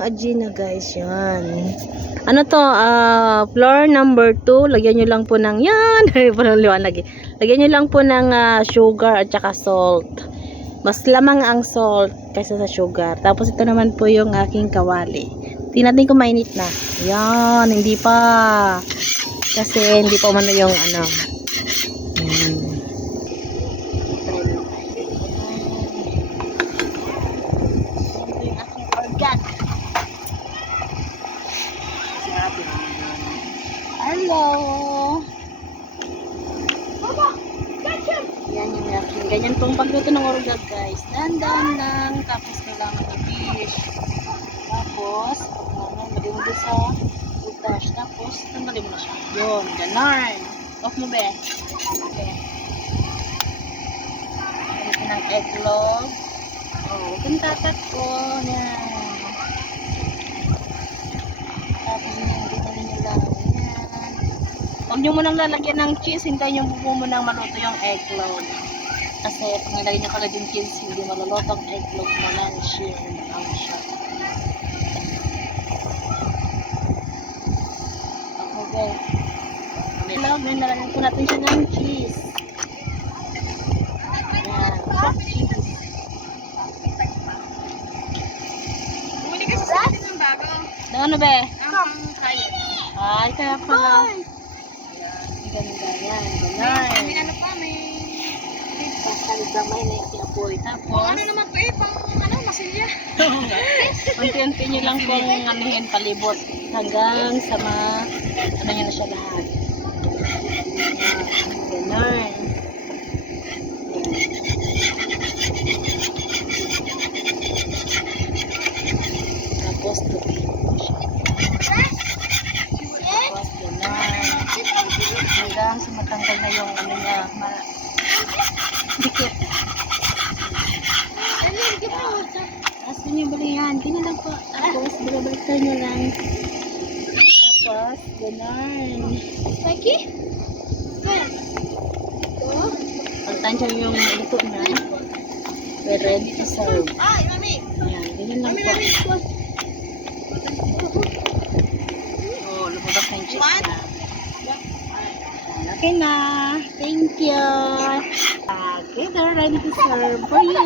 Agina guys, yan. Ano to, floor number 2, lagyan nyo lang po ng, yan, parang liwanag eh. Lagyan nyo lang po ng sugar at saka salt. Mas lamang ang salt kaysa sa sugar. Tapos ito naman po yung aking kawali. Tingnan natin kung mainit na. Yan, hindi pa. Kasi hindi pa umano yung ano. Hello. Yan yung reaction. Ganyan pong pagluto ng orgag guys. Dandan lang. Tapos kailangan i-fish. Tapos, lagay mo doon sa butas. Tapos, tanggalin mo na siya. Yun, ganon. Off mo be. Okay. Lagyan ng egglog. Oh, huwag kang tatakbo. Yan. Tapos, ganyan nyo lang. Huwag nyo munang lalagyan ng cheese, hintayin nyo po munang maluto yung egglog. Kasi pag nilagay nyo kagad yung cheese, hindi maluluto ang egglog mo lang siya. Okay. Egglog, nilagyan po natin siya ng cheese. Ayan, cheese. Bumili ka sa akin ng bago. Ano be? Kaya. Ay, kaya pala. Ganda yan, ganyan. May ano pa, may... Kaligdamay na yung apoy. Tapos, Ano naman po eh, pang ano, masilya. unti-unti nyo lang pong anihin palibot hanggang sa ano nyo na siya lahat. Ganyan. Tapos, tupiin mo siya. Tapos, ganyan. Hanggang sa matanggal na yung ano niya, dikit. Tapos, ganyan bali yan. Ganyan lang po. Tapos, balabalikan nyo lang. Tapos, ganyan. Paki? Pagtansya yung luto na, we're ready to serve. Ay, mami. Yan, ganyan lang po. Oh, lumabas na yung cheese na. Okay na. Thank you. Okay, they're ready to serve for you.